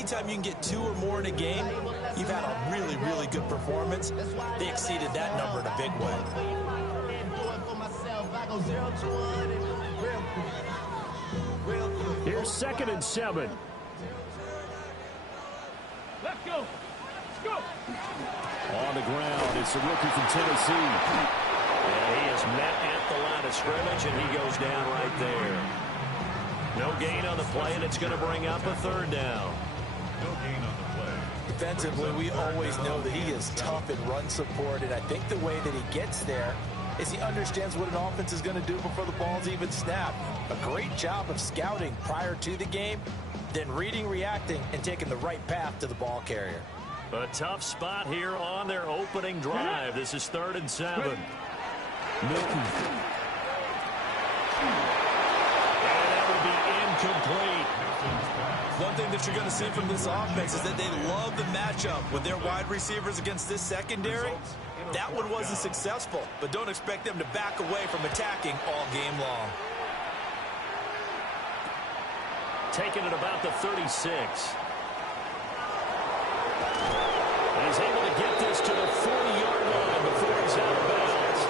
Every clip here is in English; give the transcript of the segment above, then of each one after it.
anytime you can get 2 or more in a game, you've had a really, really good performance. They exceeded that number in a big way. Here's 2nd and 7. Let's go. Let's go. On the ground, it's the rookie from Tennessee. And he is met at the line of scrimmage, and he goes down right there. No gain on the play, and it's going to bring up a 3rd down. No gain on the play. Defensively, we always know that he is tough in run support, and I think the way that he gets there is he understands what an offense is going to do before the ball's even snapped. A great job of scouting prior to the game, then reading, reacting, and taking the right path to the ball carrier. A tough spot here on their opening drive. This is 3rd and 7. Milton. And that would be incomplete. One thing that you're going to see from this offense is that they love the matchup with their wide receivers against this secondary. That one wasn't successful, but don't expect them to back away from attacking all game long. Taking it about the 36. And he's able to get this to the 40-yard line before he's out of bounds.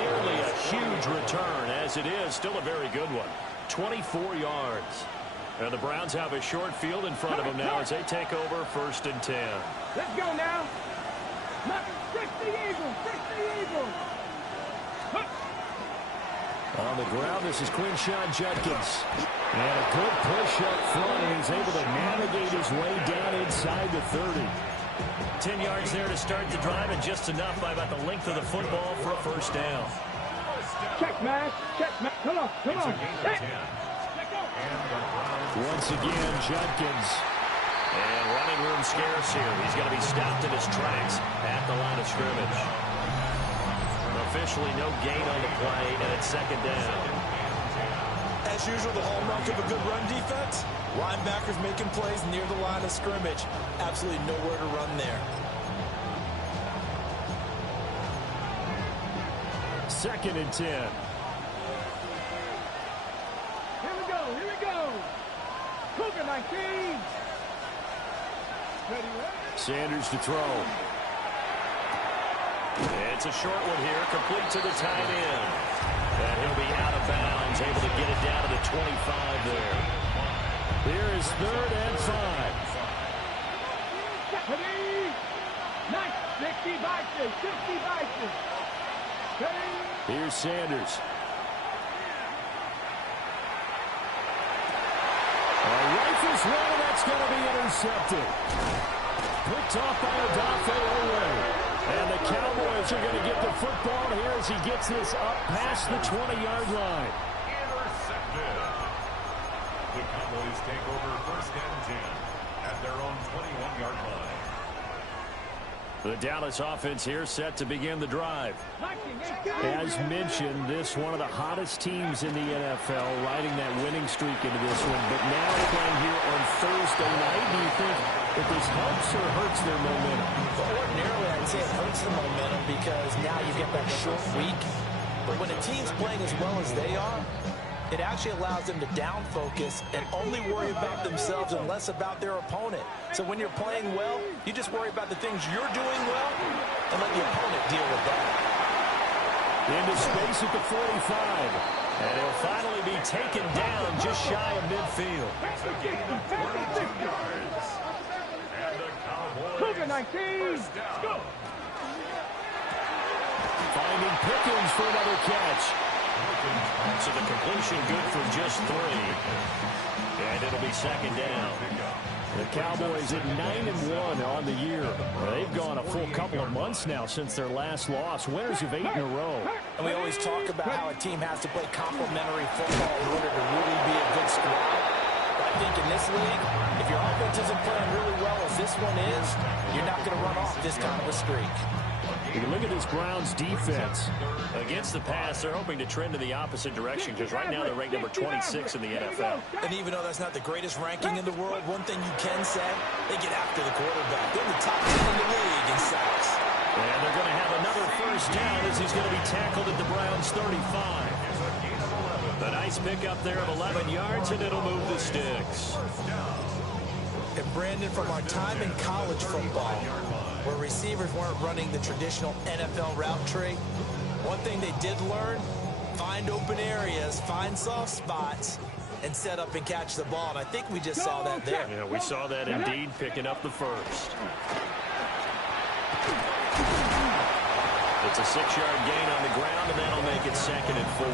Nearly a huge return, as it is. Still a very good one. 24 yards. And the Browns have a short field in front of them now as they take over 1st and 10. Let's go now. Fix the Eagles. Fix the Eagles. On the ground, this is Quinshon Judkins. And a good push up front, and he's able to navigate his way down inside the 30. 10 yards there to start the drive, and just enough by about the length of the football for a 1st down. Check, man. Check, man. Come on. Come on. Once again, Judkins. And running room scarce here. He's going to be stopped in his tracks at the line of scrimmage. Officially no gain on the play, and it's 2nd down. As usual, the hallmark of a good run defense, linebackers making plays near the line of scrimmage. Absolutely nowhere to run there. 2nd and 10. Here we go. Here we go. Cougar 19. Sanders to throw. It's a short one here, complete to the tight end. And he'll be out of bounds, able to get it down to the 25 there. Here is 3rd and 5. Nice. 60 Vikings. 60 Vikings. Here's Sanders. Rifles one, and that's going to be intercepted. Picked off by Odafe Oweh. And the Cowboys are going to get the football here as he gets this up past the 20-yard line. Intercepted. The Cowboys take over 1st and 10 at their own 21-yard line. The Dallas offense here set to begin the drive. As mentioned, this one of the hottest teams in the NFL, riding that winning streak into this one. But now playing here on Thursday night, do you think that this helps or hurts their momentum? Well, ordinarily, I'd say it hurts the momentum because now you get that short week. But when a team's playing as well as they are, it actually allows them to down focus and only worry about themselves and less about their opponent. So when you're playing well, you just worry about the things you're doing well and let the opponent deal with that. Into space at the 45. And he'll finally be taken down just shy of midfield. Cougar 19. Go. Finding Pickens for another catch. So the completion good for just 3. And it'll be 2nd down. The Cowboys at 9-1 on the year. They've gone a full couple of months now since their last loss. Winners of 8 in a row. And we always talk about how a team has to play complementary football in order to really be a good squad. But I think in this league, if your offense isn't playing really well as this one is, you're not going to run off this kind of a streak. You look at this Browns defense. Against the pass, they're hoping to trend in the opposite direction because right now they're ranked number 26 in the NFL. And even though that's not the greatest ranking in the world, one thing you can say, they get after the quarterback. They're the top 10 in the league in sacks. And they're going to have another 1st down as he's going to be tackled at the Browns' 35. A nice pickup there of 11 yards, and it'll move the sticks. Brandon, from our time in college football, where receivers weren't running the traditional NFL route tree. One thing they did learn, find open areas, find soft spots, and set up and catch the ball. And I think we just saw that there. Yeah, we saw that indeed, picking up the first. It's a 6-yard gain on the ground, and that'll make it 2nd and 4.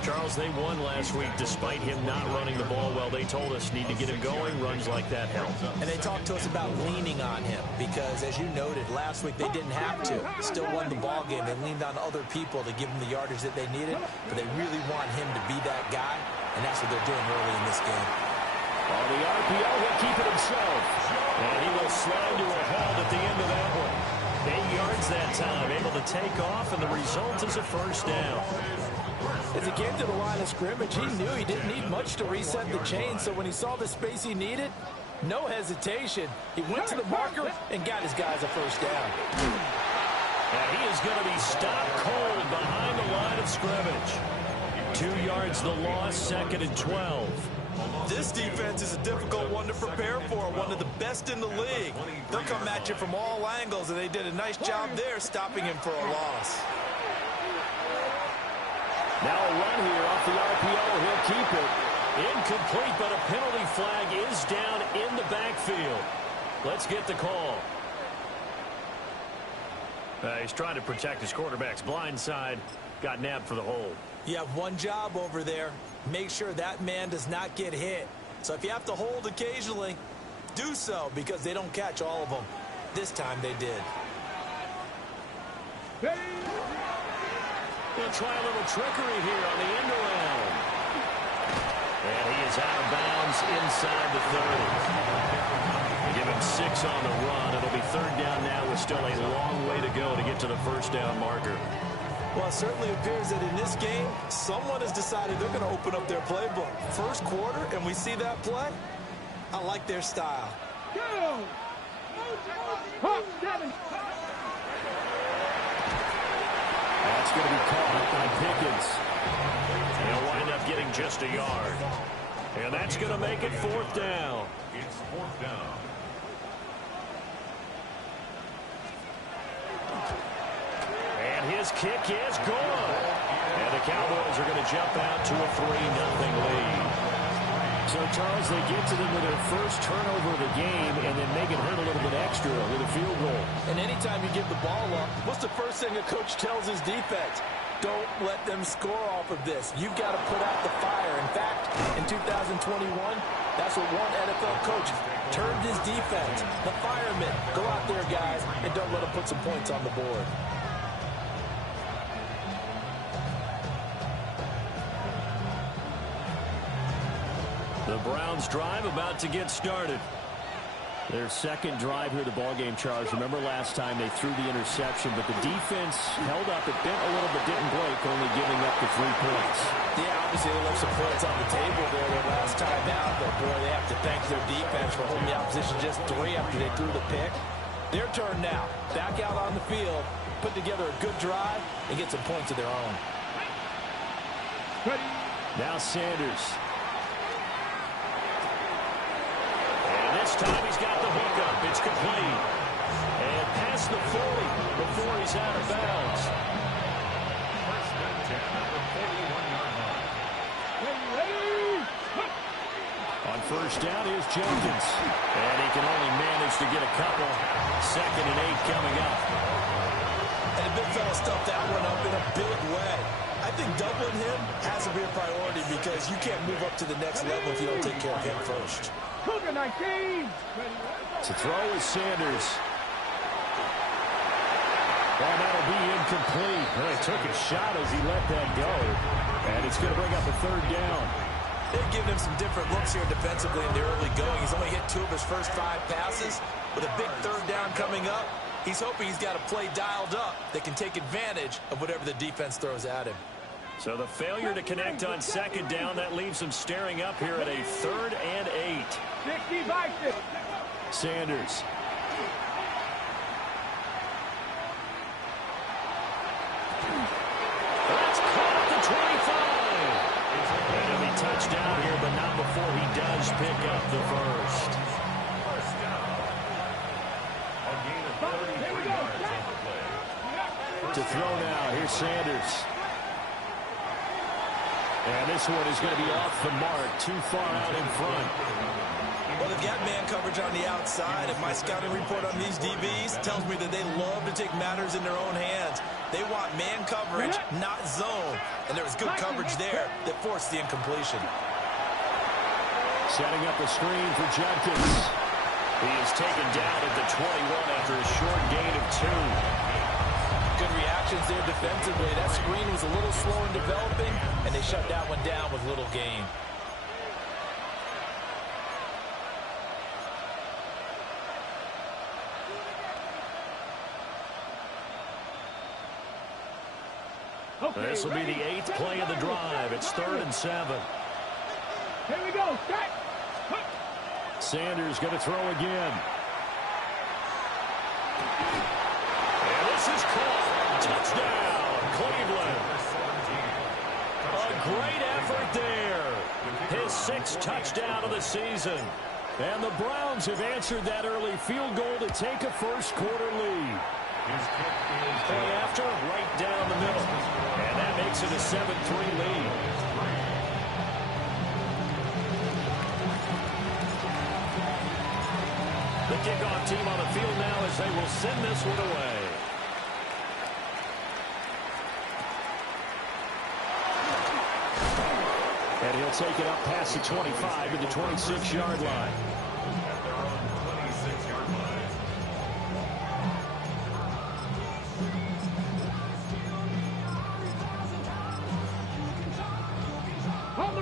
Charles, they won last week despite him not running the ball well. They told us need to get him going. Runs like that help. And they talked to us about leaning on him because, as you noted, last week they didn't have to. Still won the ball game. They leaned on other people to give them the yardage that they needed, but they really want him to be that guy, and that's what they're doing early in this game. On the RPO, he'll keep it himself. And he will slide to a halt at the end of that one. 8 yards that time, able to take off, and the result is a first down. As he came to the line of scrimmage, he knew he didn't need much to reset the chain, so when he saw the space he needed, no hesitation. He went to the marker and got his guys a first down. And he is going to be stopped cold behind the line of scrimmage. 2 yards the loss, 2nd and 12. This defense is a difficult one to prepare for, one of the best in the league. They'll come at you from all angles, and they did a nice job there stopping him for a loss. Now a run here off the RPO. He'll keep it. Incomplete, but a penalty flag is down in the backfield. Let's get the call. He's trying to protect his quarterback's blind side. Got nabbed for the hold. You have one job over there. Make sure that man does not get hit. So if you have to hold occasionally, do so, because they don't catch all of them. This time they did. He'll try a little trickery here on the end around. And he is out of bounds inside the 30. Give him 6 on the run. It'll be 3rd down now with still a long way to go to get to the first down marker. Well, it certainly appears that in this game, someone has decided they're going to open up their playbook. First quarter, and we see that play. I like their style. Go! That's going to be caught by Pickens. He'll wind up getting just a yard. And that's going to make it 4th down. It's 4th down. And his kick is good. And the Cowboys are going to jump out to a 3-0 lead. So, Charles, they get to them with their first turnover of the game and then make it hurt a little bit extra with a field goal. And anytime you give the ball up, what's the first thing a coach tells his defense? Don't let them score off of this. You've got to put out the fire. In fact, in 2021, that's what one NFL coach turned his defense. The firemen. Go out there, guys, and don't let them put some points on the board. The Browns drive about to get started. Their second drive here of the ballgame, Charles. Remember last time they threw the interception, but the defense held up. It bent a little, but didn't break, only giving up the 3 points. Yeah, obviously they left some points on the table there their last time out, but boy, they have to thank their defense for holding the opposition just 3 after they threw the pick. Their turn now. Back out on the field, put together a good drive, and get some points of their own. Now Sanders. This time he's got the hook up. It's complete. And past the 40 before he's out of bounds. First and 10 at the 41-yard line. On first down, here's Jenkins. And he can only manage to get a couple. 2nd and 8 coming up. And the big fella stuffed that one up in a big way. I think doubling him has to be a priority because you can't move up to the next level if you don't take care of him first. Cougar 19. To throw is Sanders. Well, that'll be incomplete. Well, he took a shot as he let that go. And it's going to bring up a 3rd down. They've given him some different looks here defensively in the early going. He's only hit 2 of his first 5 passes. With a big 3rd down coming up, he's hoping he's got a play dialed up that can take advantage of whatever the defense throws at him. So the failure to connect on 2nd down, that leaves him staring up here at a 3rd and 8. 60 by 60. Sanders. That's caught at the 25. And he'll be touched down here, but not before he does pick up the first. To throw now. Here's Sanders. And this one is going to be off the mark. Too far out in front. Well, they've got man coverage on the outside. If my scouting report on these DBs tells me that they love to take matters in their own hands. They want man coverage, not zone. And there was good coverage there that forced the incompletion. Setting up a screen for Judkins. He is taken down at the 21 after a short gain of 2. Good reactions there defensively. That screen was a little slow in developing, and they shut that one down with little gain. This will be the 8th play of the drive. It's 3rd and 7. Here we go. Start. Sanders going to throw again. And this is caught. Touchdown, Cleveland. A great effort there. His 6th touchdown of the season. And the Browns have answered that early field goal to take a first-quarter lead. Play after, right down the middle. And that makes it a 7-3 lead. The kickoff team on the field now as they will send this one away. And he'll take it up past the 25 to the 26-yard line. At their own 26-yard line.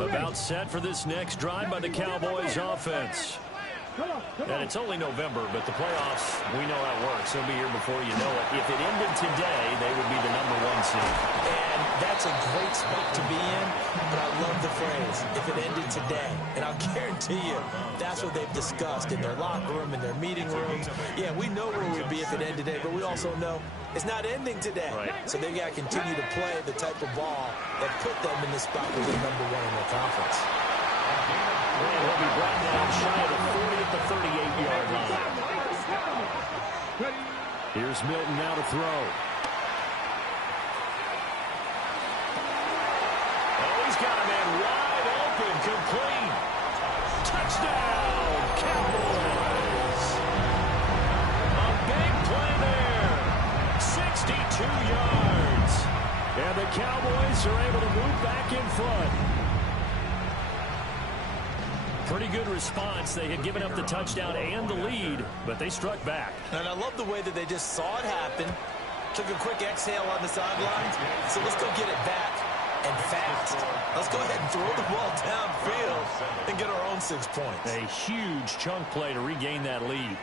About set for this next drive by the Cowboys offense. And it's only November, but the playoffs, we know how it works. They'll be here before you know it. If it ended today, they would be the #1 seed. And that's a great spot to be in, but I love the phrase, if it ended today. And I'll guarantee you, that's what they've discussed in their locker room, in their meeting rooms. Yeah, we know where we'd be if it ended today, but we also know it's not ending today. Right. So they've got to continue to play the type of ball that put them in the spot where they're #1 in their conference. And he'll be brought down shy of the 40 at the 38-yard line. Here's Milton now to throw. Oh, he's got a man wide open, complete. Touchdown, Cowboys. A big play there. 62 yards. And the Cowboys are able to move back in front. Pretty good response. They had given up the touchdown and the lead, but they struck back. And I love the way that they just saw it happen, took a quick exhale on the sidelines, so let's go get it back and fast. Let's go ahead and throw the ball downfield and get our own 6 points. A huge chunk play to regain that lead.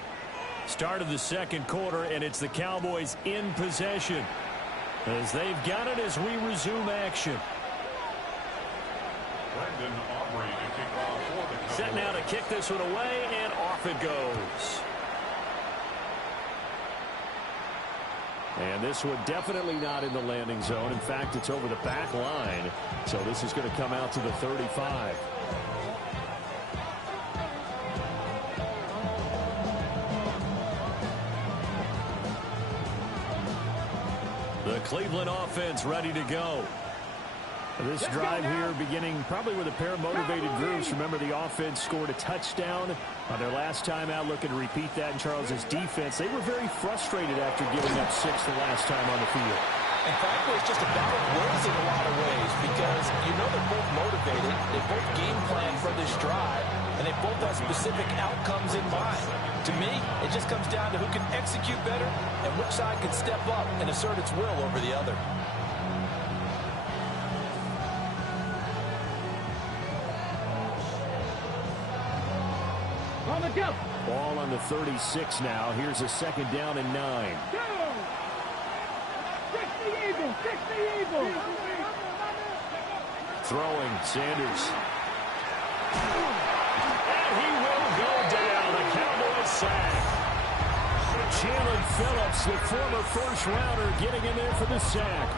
Start of the second quarter, and it's the Cowboys in possession as they've got it as we resume action. Brendan Aubrey to kick off for the Cowboys. Set now to kick this one away, and off it goes. And this one definitely not in the landing zone. In fact, it's over the back line. So this is going to come out to the 35. The Cleveland offense ready to go. This drive here beginning probably with a pair of motivated groups. Remember, the offense scored a touchdown on their last time out, looking to repeat that in Charles's defense. They were very frustrated after giving up 6 the last time on the field. And frankly, it's just a battle of wills in a lot of ways because you know they're both motivated. They both game plan for this drive, and they both have specific outcomes in mind. To me, it just comes down to who can execute better and which side can step up and assert its will over the other. On the jump. Ball on the 36 now. Here's a 2nd down and 9. Go. 60 Eagles. 60 Eagles. Throwing, Sanders. And he will go down. The Cowboys sack. Jalen Phillips, the former first-rounder, getting in there for the sack.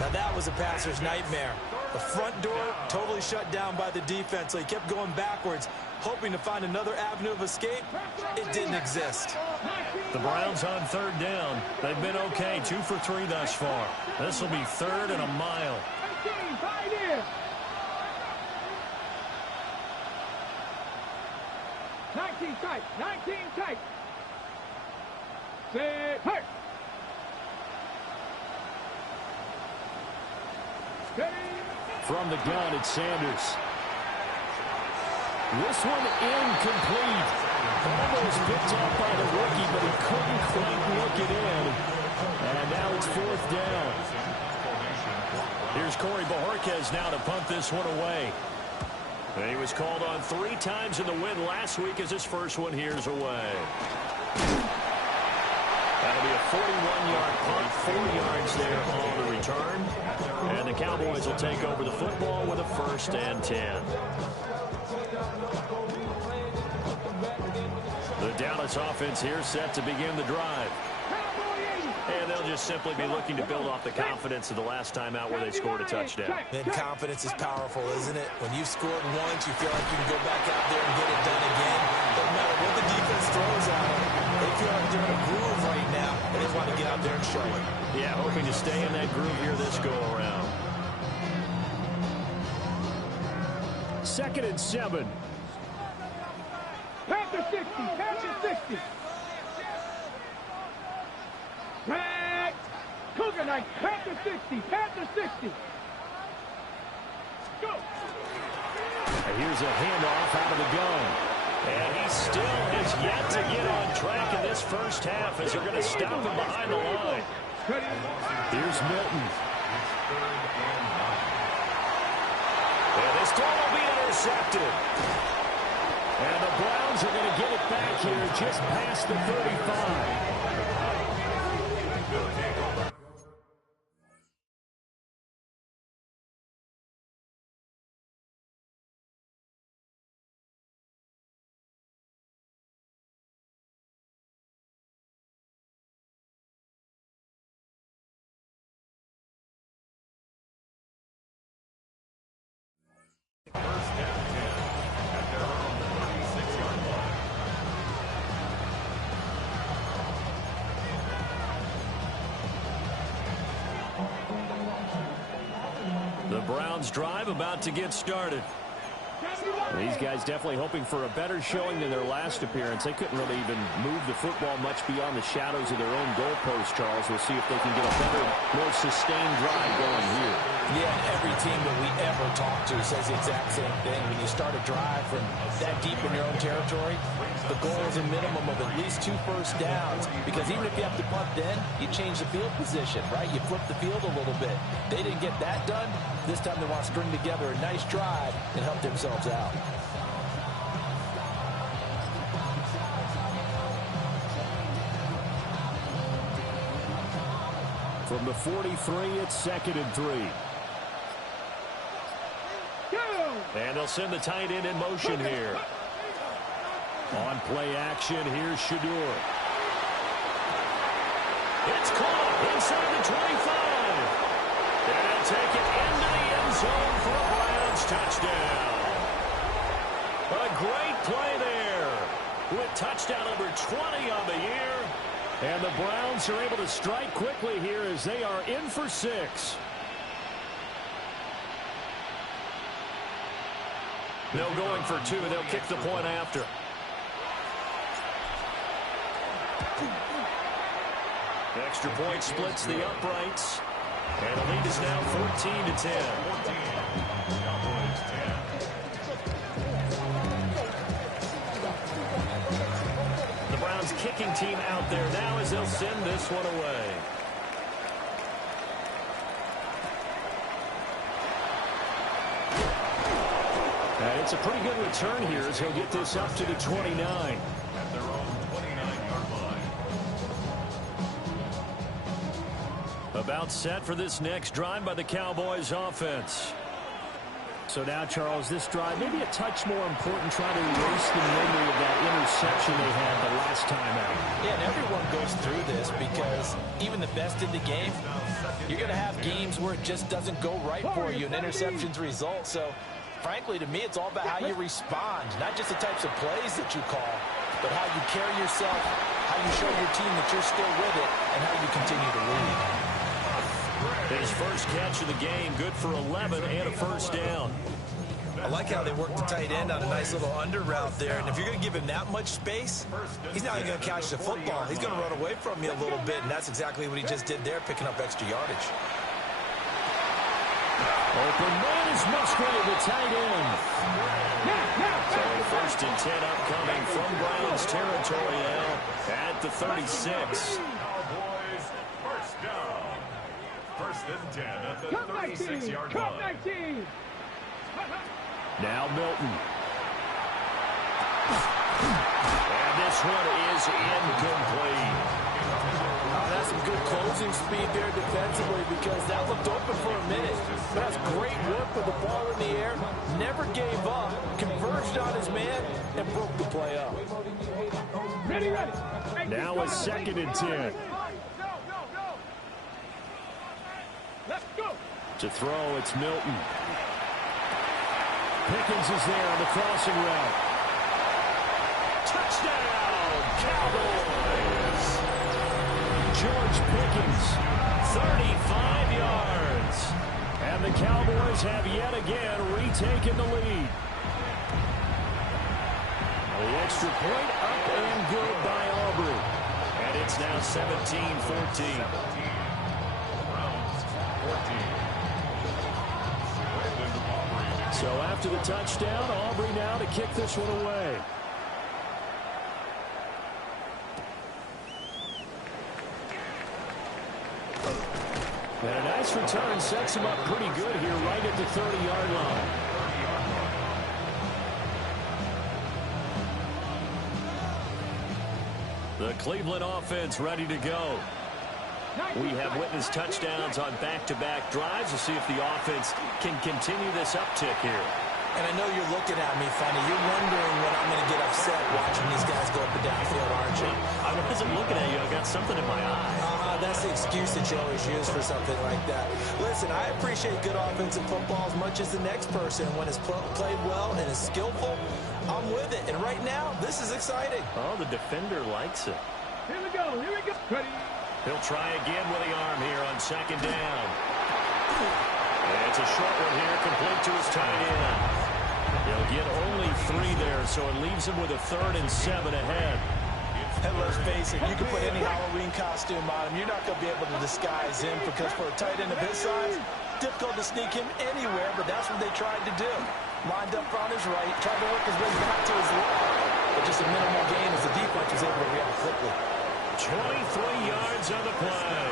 Now that was a passer's nightmare. The front door totally shut down by the defense, so he kept going backwards, hoping to find another avenue of escape. It didn't exist. The Browns on third down. They've been okay, 2 for 3 thus far. This will be 3rd and a mile. 19 tight, 19 tight. Set, hurt. From the gun, it's Sanders. This one incomplete. Almost picked off by the rookie, but he couldn't quite look it in. And now it's 4th down. Here's Corey Bojorquez now to punt this one away. And he was called on 3 times in the win last week as his first one here's away. That'll be a 41-yard punt, 4 yards there on the return. And the Cowboys will take over the football with a 1st and 10. The Dallas offense here set to begin the drive. And they'll just simply be looking to build off the confidence of the last time out where they scored a touchdown. And confidence is powerful, isn't it? When you've scored once, you feel like you can go back out there and get it done again. No matter what the defense throws at them, they feel like they're in a groove right now, and they want to get out there and show it. Yeah, hoping to stay in that groove here this go-around. 2nd and 7. Panther 60, Panther 60. Back. Cougar Knight, Panther 60, Panther 60. Go. Here's a handoff out of the gun. And he still has yet to get on track in this first half as they're going to stop him behind the line. Here's Milton. And this throw will be intercepted. And the Browns are going to get it back here just past the 35. The Browns drive about to get started. These guys definitely hoping for a better showing than their last appearance. They couldn't really even move the football much beyond the shadows of their own goalpost, Charles. We'll see if they can get a better, more sustained drive going here. Yeah, and every team that we ever talk to says the exact same thing. When you start a drive from that deep in your own territory, the goal is a minimum of at least 2 first downs, because even if you have to punt then, you change the field position, right? You flip the field a little bit. They didn't get that done. This time they want to string together a nice drive and help themselves out. From the 43, it's 2nd and 3. And they'll send the tight end in motion here. On play action, here's Shadur. It's caught inside the 25. And they'll take it into the end zone for a Browns touchdown. A great play there with touchdown number 20 on the year. And the Browns are able to strike quickly here as they are in for 6. No going for 2. They'll kick the point after. Extra point splits the uprights. And the lead is now 14-10. The Browns kicking team out there now as they'll send this one away. And it's a pretty good return here as he'll get this up to the 29. At their own 29-yard line. About set for this next drive by the Cowboys offense. So now, Charles, this drive, maybe a touch more important, trying to erase the memory of that interception they had the last time out. Yeah, and everyone goes through this because even the best in the game, you're going to have games where it just doesn't go right for you, and interceptions result. So, frankly, to me, it's all about how you respond, not just the types of plays that you call, but how you carry yourself, how you show your team that you're still with it, and how you continue to lead. His first catch of the game, good for 11 and a first down. I like how they work the tight end on a nice little under route there. And if you're going to give him that much space, he's not even going to catch the football. He's going to run away from you a little bit, and that's exactly what he just did there, picking up extra yardage. Open man is Musgrave, the tight end. So first and 10 upcoming from Browns territory now at the 36. First down. First and 10 at the 36-yard line. Now Milton. And this one is incomplete. That's some good closing speed there defensively because that looked open for a minute. But that's great work with the ball in the air. Never gave up. Converged on his man and broke the play up. Ready. Now a 2nd and 10. Let's go. To throw, it's Milton. Pickens is there on the crossing route. Touchdown, Cowboys! George Pickens, 35 yards. and the Cowboys have yet again retaken the lead. The extra point up and good by Aubrey. And it's now 17-14. So after the touchdown, Aubrey now to kick this one away. And a nice return sets him up pretty good here right at the 30-yard line. The Cleveland offense ready to go. We have witnessed touchdowns on back-to-back drives. We'll see if the offense can continue this uptick here. And I know you're looking at me funny. You're wondering when I'm going to get upset watching these guys go up and down field, aren't you? I wasn't looking at you. I got something in my eye. That's the excuse that you always use for something like that. Listen, I appreciate good offensive football as much as the next person. When it's played well and is skillful, I'm with it. And right now, this is exciting. Oh, the defender likes it. Here we go. Ready. He'll try again with the arm here on 2nd down. And it's a short one here, complete to his tight end. He'll get only 3 there, so it leaves him with a 3rd and 7 ahead. And let's face it, you can put any Halloween costume on him. You're not going to be able to disguise him because for a tight end of his size, difficult to sneak him anywhere, but that's what they tried to do. Lined up on his right, tried to work his way back to his left. But just a minimal gain as the defense was able to react quickly. 23 yards on the play.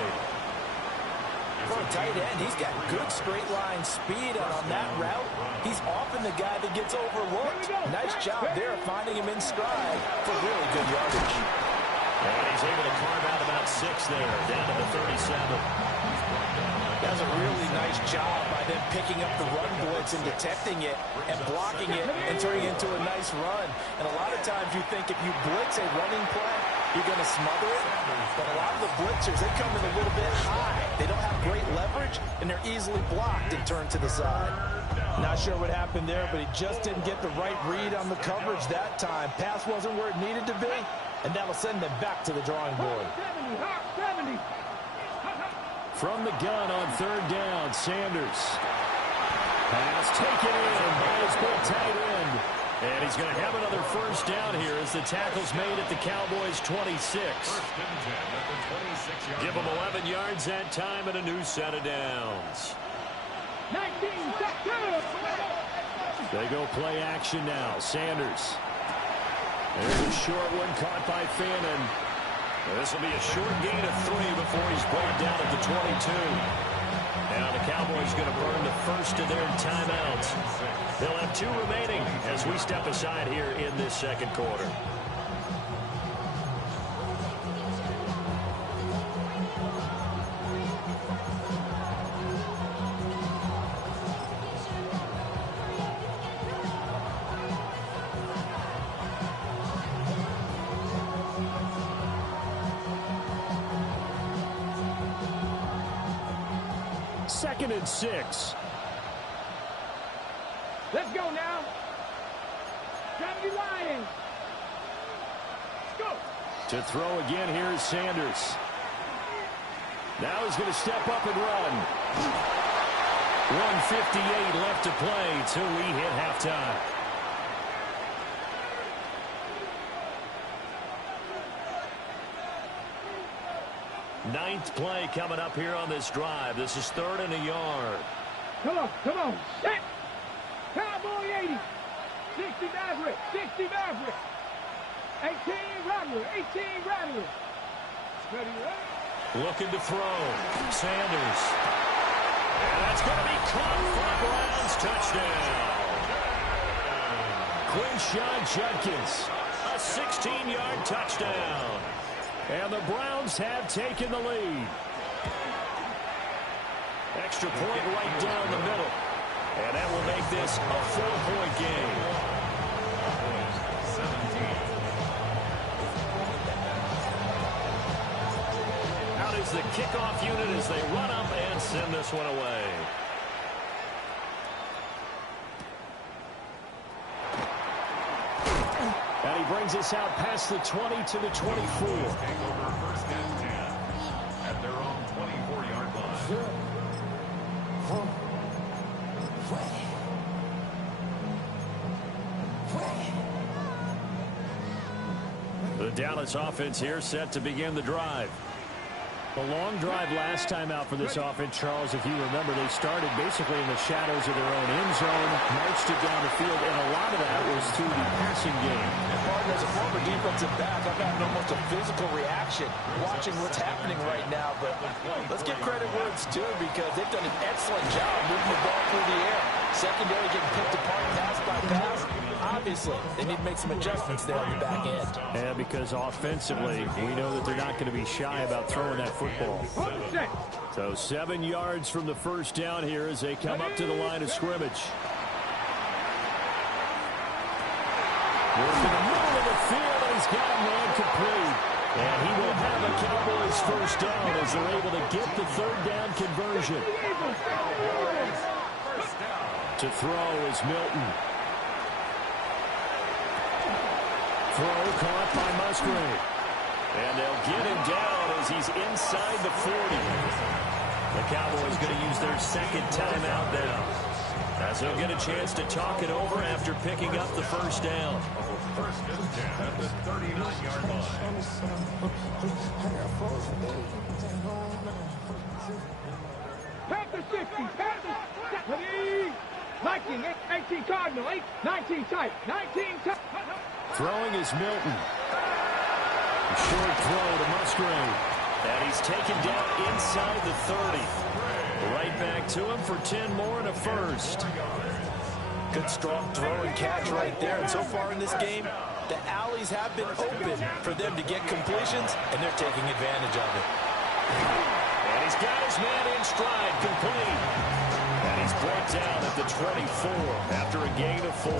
For a tight end, he's got good straight line speed, and on that route, he's often the guy that gets overlooked. Nice job there finding him in stride for really good yardage. And he's able to carve out about 6 there, down to the 37. That was a really nice job by them picking up the run blitz and detecting it and blocking it and turning it into a nice run. And a lot of times you think if you blitz a running play, you're going to smother it. But a lot of the blitzers, they come in a little bit high. They don't have great leverage, and they're easily blocked and turned to the side. Not sure what happened there, but he just didn't get the right read on the coverage that time. Pass wasn't where it needed to be, and that'll send them back to the drawing board. 70. From the gun on 3rd down, Sanders. Pass taken in by his big tight end. And he's going to have another 1st down here as the tackle's made at the Cowboys' 26. Give them 11 yards that time and a new set of downs. 19, set 2. They go play action now. Sanders. There's a short one caught by Fannin. This will be a short gain of 3 before he's brought down at the 22. Now the Cowboys going to burn the first of their timeouts. They'll have 2 remaining as we step aside here in this 2nd quarter. 2nd and 6. Let's go now. Try to be Lions. Go. To throw again, here's Sanders. Now he's going to step up and run. 1:58 left to play till we hit halftime. Ninth play coming up here on this drive. This is 3rd and a yard. Come on, come on. Set. Cowboy 80. 60 Maverick. 60 Maverick. 18 Rattler. 18 Rattler. Ready, ready. Looking to throw. Sanders. And that's going to be caught for a Browns touchdown. Quinshawn Judkins. A 16-yard touchdown. And the Browns have taken the lead. Extra point right down the middle. And that will make this a 4-point game. 17. Out is the kickoff unit as they run up and send this one away. And he brings us out past the 20 to the 24. Take over 1st and 10 at their own 24-yard line. The Dallas offense here set to begin the drive. A long drive last time out for this offense, Charles. If you remember, they started basically in the shadows of their own end zone, marched it down the field, and a lot of that was through the passing game. And Martin, as a former defensive back, I've had almost a physical reaction watching what's happening right now. But let's give credit where it's due, because they've done an excellent job moving the ball through the air. Secondary getting picked apart pass by pass. Obviously, they need to make some adjustments there on the back end. Yeah, because offensively, we know that they're not going to be shy about throwing that football. So 7 yards from the first down here as they come up to the line of scrimmage. Working the middle of the field, and he's got a man complete. And he will have a Cowboys first down as they're able to get the 3rd down conversion. To throw is Milton. Throw caught by Musgrave. And they'll get him down as he's inside the 40. The Cowboys going to use their 2nd timeout now, as they'll get a chance to talk it over after picking up the first down. 1st and 10 at the 39-yard line. Panther 60. Panther 70. 19. 18 Cardinal. 19 tight. 19 tight. Throwing is Milton. Short throw to Musgrave. And he's taken down inside the 30. Right back to him for 10 more and a first. Good strong throw and catch right there. And so far in this game, the alleys have been open for them to get completions, and they're taking advantage of it. And he's got his man in stride, complete. And he's brought down at the 24 after a gain of 4.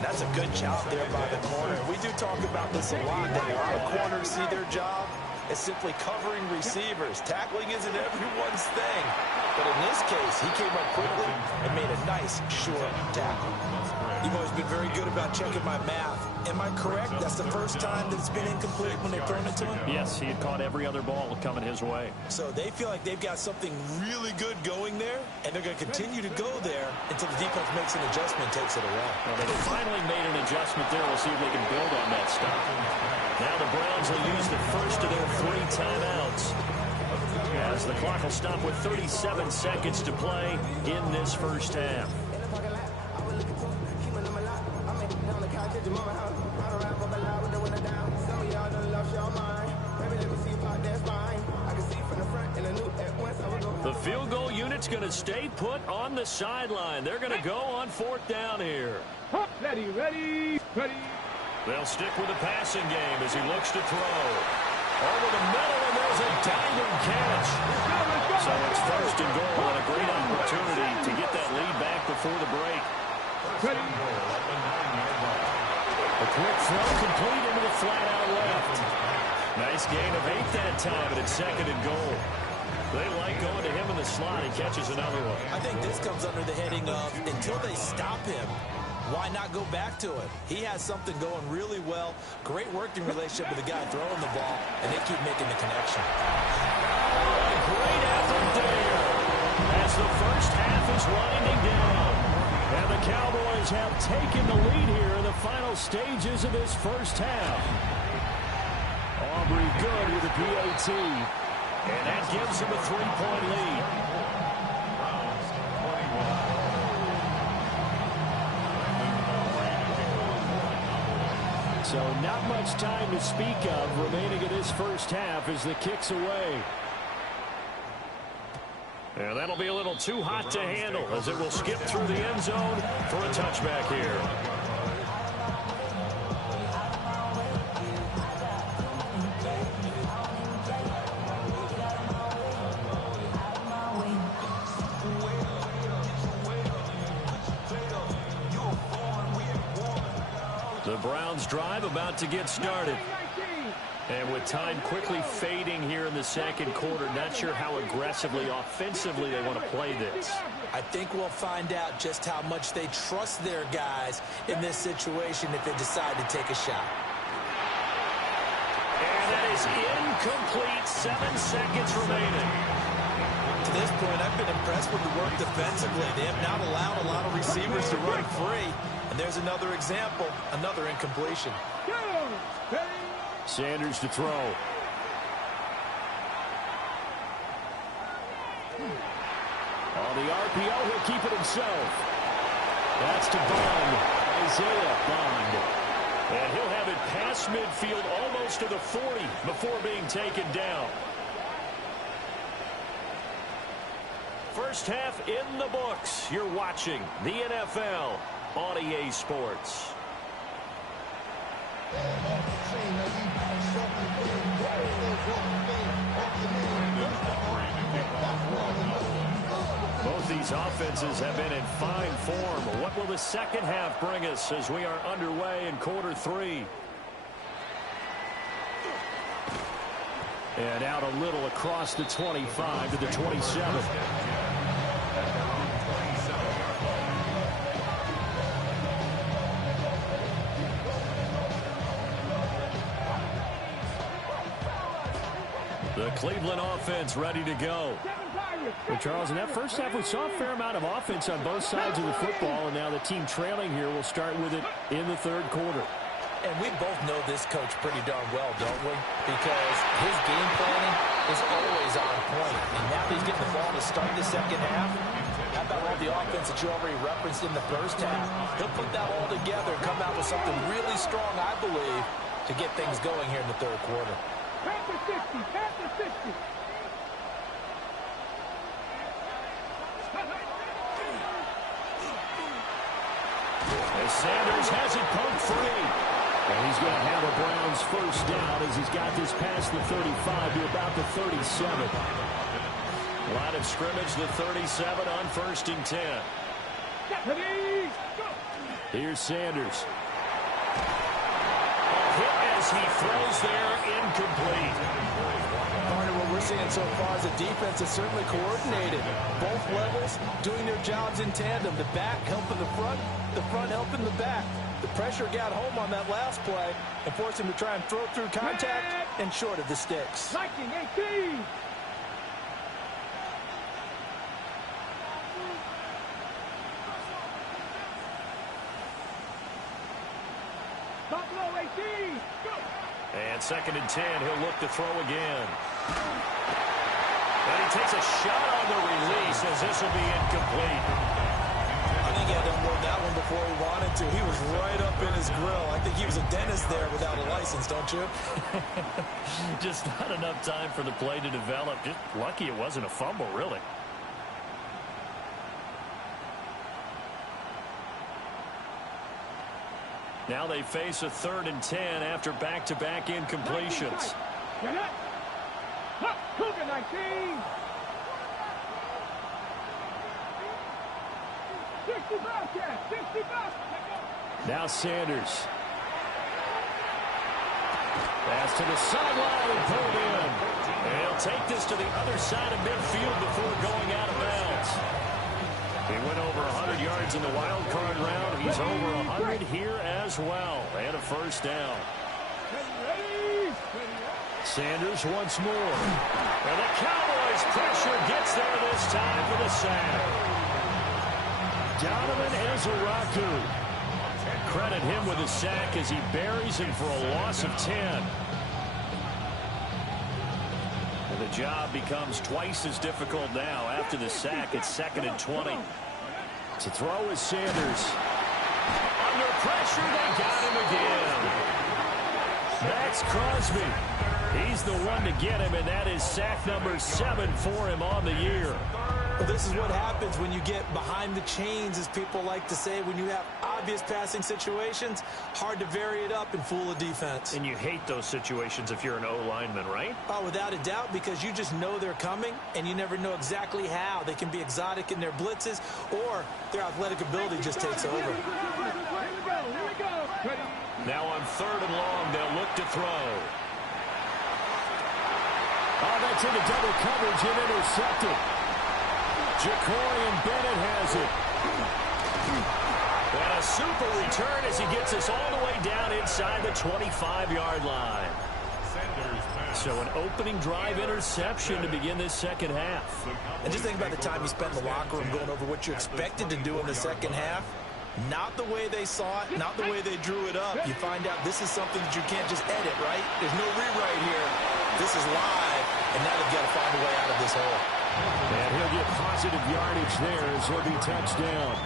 That's a good job there by the corner. We do talk about this a lot, that a lot of corners see their job as simply covering receivers. Tackling isn't everyone's thing. But in this case, he came up quickly and made a nice, short tackle. You've always been very good about checking my math. Am I correct? That's the first time that it's been incomplete when they've thrown it to him? Yes, he had caught every other ball coming his way. So they feel like they've got something really good going there, and they're going to continue to go there until the defense makes an adjustment and takes it away. Well, they finally made an adjustment there. We'll see if they can build on that stuff. Now the Browns will use the first of their 3 timeouts, as the clock will stop with 37 seconds to play in this first half. The field goal unit's going to stay put on the sideline. They're going to go on 4th down here. Ready, ready, ready. They'll stick with the passing game as he looks to throw. Over the middle, and there's a diving catch. So it's 1st and goal, and a great opportunity to get that lead back before the break. Ready. A quick throw complete into the flat out left. Nice gain of 8 that time, and it's 2nd and goal. They like going to him in the slot. He catches another one. I think this comes under the heading of until they stop him, why not go back to it? He has something going really well. Great working relationship with the guy throwing the ball, and they keep making the connection. Great effort there as the first half is winding down. And the Cowboys have taken the lead here in the final stages of this first half. Aubrey good with a PAT. And that gives him a 3-point lead. So not much time to speak of remaining in this first half as the kick's away. And that'll be a little too hot to handle as it will skip through the end zone for a touchback here. The Browns drive about to get started. And with time quickly fading here in the second quarter, not sure how aggressively, offensively they want to play this. I think we'll find out just how much they trust their guys in this situation if they decide to take a shot. And that is incomplete. 7 seconds remaining. To this point, I've been impressed with the work defensively. They have not allowed a lot of receivers to run free. And there's another example, another incompletion. Sanders to throw. On the RPO, he'll keep it himself. That's to Bond. Isaiah Bond. And he'll have it past midfield almost to the 40 before being taken down. First half in the books. You're watching the NFL on EA Sports. Both these offenses have been in fine form. What will the second half bring us as we are underway in quarter 3? And out a little across the 25 to the 27. The Cleveland offense ready to go. Well, Charles, in that first half, we saw a fair amount of offense on both sides of the football, and now the team trailing here will start with it in the third quarter. And we both know this coach pretty darn well, don't we? Because his game planning is always on point. And now that he's getting the ball to start the second half, how about all the offense that you already referenced in the first half? He'll put that all together and come out with something really strong, I believe, to get things going here in the third quarter. Panther 60, Panther 60. As Sanders has it pumped free. And he's going to have a Browns first down as he's got this past the 35 to about the 37. Line of scrimmage, the 37 on 1st and 10. Here's Sanders. Hit as he throws there, incomplete. Partner, what we're seeing so far is the defense is certainly coordinated. Both levels doing their jobs in tandem. The back helping the front helping the back. The pressure got home on that last play and forced him to try and throw through contact and short of the sticks. 19-18. Buffalo 18. Go. And 2nd and 10, he'll look to throw again. And he takes a shot on the release as this will be incomplete. I think he had to unload that one before he wanted to. He was right up in his grill. I think he was a dentist there without a license, don't you? Just not enough time for the play to develop. Just lucky it wasn't a fumble, really. Now they face a 3rd and 10 after back-to-back incompletions. Cougar 19. 65. Now Sanders. Pass to the sideline and pulled in. And he'll take this to the other side of midfield before going out of bounds. He went over 100 yards in the wild card round. He's over 100 here as well. And a first down. Sanders once more. And the Cowboys pressure gets there this time for the sack. Donovan Ezeraku. Credit him with a sack as he buries him for a loss of 10. And the job becomes twice as difficult now after the sack. It's 2nd and 20. To throw is Sanders. Under pressure, they got him again. Max Crosby. He's the one to get him, and that is sack number 7 for him on the year. Well, this is what happens when you get behind the chains, as people like to say. When you have obvious passing situations, hard to vary it up and fool a defense. And you hate those situations if you're an O-lineman, right? Oh, without a doubt, because you just know they're coming, and you never know exactly how. They can be exotic in their blitzes, or their athletic ability just takes over. Here we go. Now on 3rd and long, they'll look to throw. Oh, that's into double coverage and intercepted. Jacorian Bennett has it. And a super return as he gets us all the way down inside the 25-yard line. So an opening drive interception to begin this second half. And just think about the time you spent in the locker room going over what you expected to do in the second half. Not the way they saw it, not the way they drew it up. You find out this is something that you can't just edit, right? There's no rewrite here. This is live, and now they've got to find a way out of this hole. And he'll get positive yardage there as he'll be touchdown.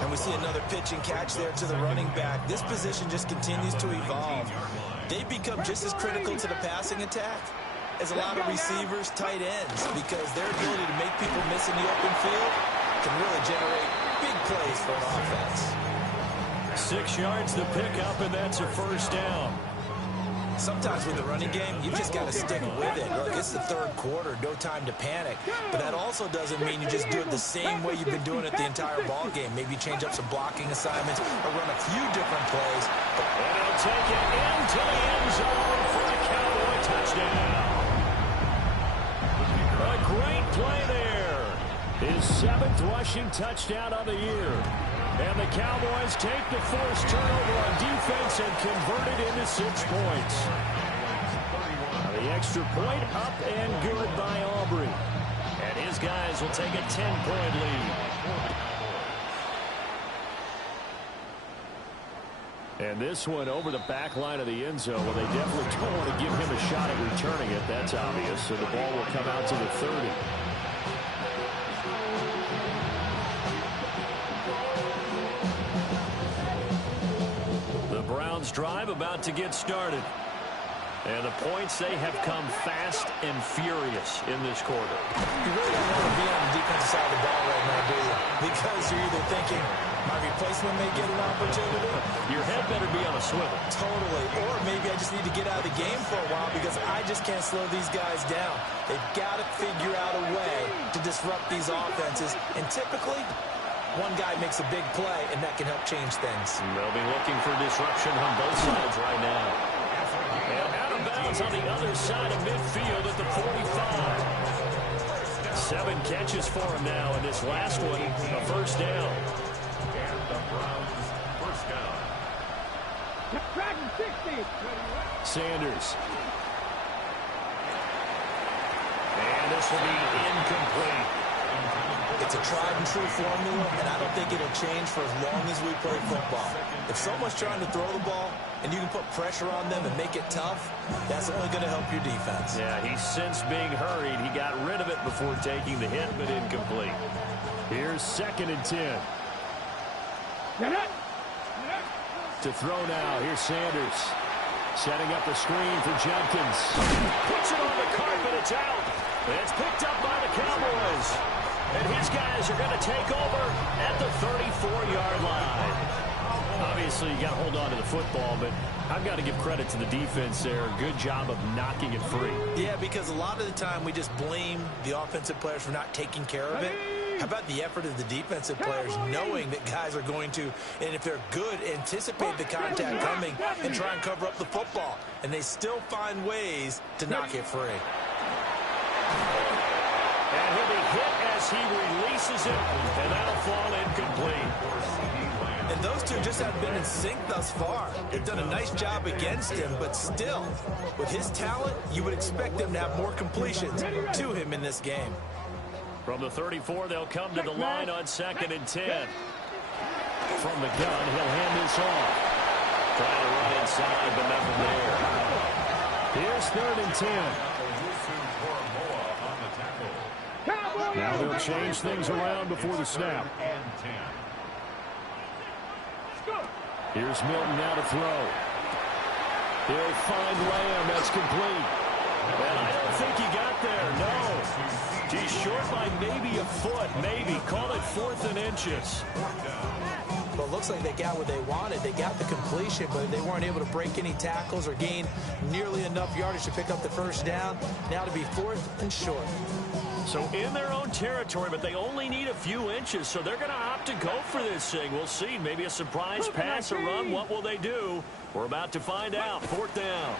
And we see another pitch and catch there to the running back. This position just continues to evolve. They become just as critical to the passing attack as a lot of receivers, tight ends, because their ability to make people miss in the open field can really generate big plays for an offense. 6 yards the pickup, and that's a first down. Sometimes with the running game, you just got to stick with it. Look, it's the 3rd quarter, no time to panic. But that also doesn't mean you just do it the same way you've been doing it the entire ball game. Maybe change up some blocking assignments or run a few different plays. And he'll take it into the end zone for a Cowboy touchdown. A great play there. His 7th rushing touchdown of the year. And the Cowboys take the forced turnover on defense and convert it into 6 points. The extra point up and good by Aubrey. And his guys will take a 10-point lead. And this one over the back line of the end zone. Well, they definitely don't want to give him a shot at returning it. That's obvious. So the ball will come out to the 30. Browns drive about to get started. And the points, they have come fast and furious in this quarter. You really don't want to be on the defensive side of the ball right now, do you? Because you're either thinking, my replacement may get an opportunity. Your head better be on a swivel. Totally. Or maybe I just need to get out of the game for a while because I just can't slow these guys down. They've got to figure out a way to disrupt these offenses. And typically, one guy makes a big play, and that can help change things. They'll be looking for disruption on both sides right now. And out of bounds on the other side of midfield at the 45. 7 catches for him now, and this last one, a first down. And the Browns, first down. Sanders. And this will be incomplete. It's a tried-and-true formula, and I don't think it'll change for as long as we play football. If someone's trying to throw the ball and you can put pressure on them and make it tough, that's only going to help your defense. Yeah, he's since being hurried. He got rid of it before taking the hit, but incomplete. Here's 2nd and 10. To throw now, here's Sanders. Setting up the screen for Jenkins. Puts it on the carpet, it's out. And it's picked up by the Cowboys. And his guys are going to take over at the 34-yard line. Obviously, you got to hold on to the football, but I've got to give credit to the defense there. Good job of knocking it free. Yeah, because a lot of the time we just blame the offensive players for not taking care of it. How about the effort of the defensive players knowing that guys are going to, and if they're good, anticipate the contact coming and try and cover up the football. And they still find ways to knock it free. And he'll be hit as he releases it, and that'll fall incomplete. And those two just haven't been in sync thus far. They've done a nice job against him, but still, with his talent, you would expect them to have more completions to him in this game. From the 34, they'll come to the line on 2nd and 10. From the gun, he'll hand this off. Trying to run inside, but nothing there. Here's 3rd and 10. Now they'll change things around before the snap. Here's Milton now to throw. He'll find Lamb. That's complete. And I don't think he got there, no. He's short by maybe a foot, maybe. Call it 4th and inches. Well, it looks like they got what they wanted. They got the completion, but they weren't able to break any tackles or gain nearly enough yardage to pick up the first down. Now to be 4th and short. So in their own territory, but they only need a few inches, so they're going to opt to go for this thing. We'll see. Maybe a surprise pass or run. What will they do? We're about to find out. 4th down.